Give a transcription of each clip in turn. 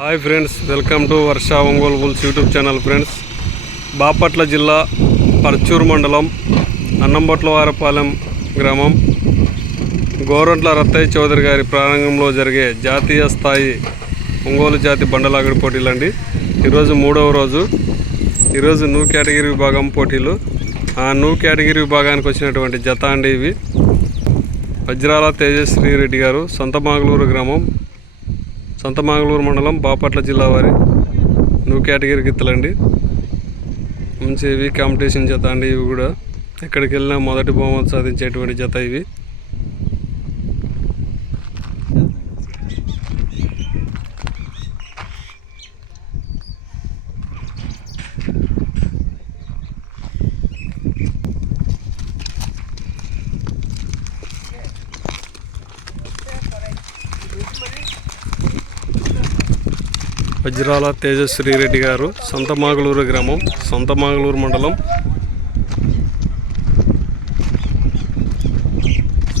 Hi friends welcome to Varsha Ongole bulls YouTube channel friends Bapatla జిల్లా పర్చూరు మండలం అన్నంబొట్లవారపాలెం గ్రామం. గోరంట్ల రత్తయ్య చౌదరి గారి ప్రారంభంలో జరిగే జాతీయ స్థాయి ఒంగోలు జాతి బండలాగడి పోటీలు అండి. ఈరోజు మూడవ రోజు. ఈరోజు న్యూ కేటగిరీ విభాగం పోటీలు. ఆ న్యూ కేటగిరీ విభాగానికి వచ్చినటువంటి జత అండి ఇవి. వజ్రాల తేజశ్రీ రెడ్డి గారు సొంత మాగలూరు గ్రామం. సంతమాగలూరు మండలం బాపట్ల జిల్లా వారి న్యూ కేటగిరీ గిత్తలండి. మంచి ఇవి కాంపిటీషన్ జత అండి ఇవి కూడా. ఎక్కడికి వెళ్ళినా మొదటి బహుమతి సాధించేటువంటి జత ఇవి. వజ్రాల తేజశ్రీ రెడ్డి గారు సంతమాగలూరు గ్రామం సంతమాగలూరు మండలం.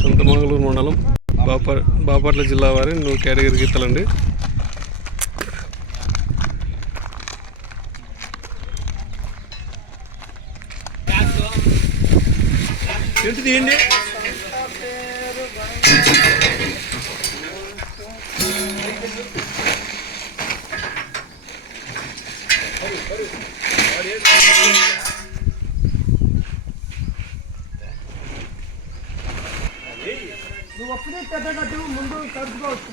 సంతమాగలూరు మండలం బాపా బాపట్ల జిల్లా వారి నువ్వు కేటగిరి గీతలండి. ఎంత తీయండి? నువ్వు అప్పుడే పెద్దగట్టు ముందు కడుపుకోవచ్చు